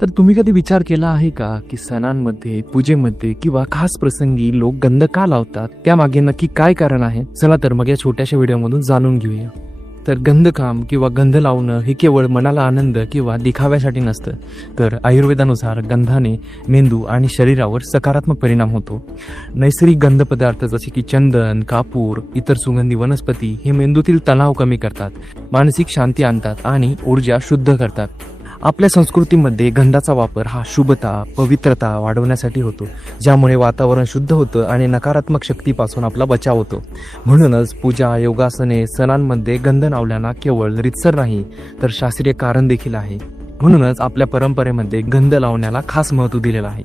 तर तुम्ही कधी विचार केला आहे का की सणांमध्ये, पूजेमध्ये किंवा खास प्रसंगी लोक गंध का लावतात? त्यामागे नक्की काय कारण आहे? चला तर मग या छोट्याशा व्हिडिओमधून जाणून घेऊया. तर गंधकाम किंवा गंध लावणं हे केवळ मनाला आनंद किंवा दिखाव्यासाठी नसतं, तर आयुर्वेदानुसार गंधाने मेंदू आणि शरीरावर सकारात्मक परिणाम होतो. नैसर्गिक गंध पदार्थ जसे की चंदन, कापूर, इतर सुगंधी वनस्पती हे मेंदूतील तणाव कमी करतात, मानसिक शांती आणतात आणि ऊर्जा शुद्ध करतात. आपल्या संस्कृतीमध्ये गंधाचा वापर हा शुभता, पवित्रता वाढवण्यासाठी होतो, ज्यामुळे वातावरण शुद्ध होतं आणि नकारात्मक शक्तीपासून आपला बचाव होतो. म्हणूनच पूजा, योगासने, सणांमध्ये गंध लावल्यानं केवळ रीतसर नाही तर शास्त्रीय कारण देखील आहे. म्हणूनच आपल्या परंपरेमध्ये गंध लावण्याला खास महत्त्व दिलेलं आहे.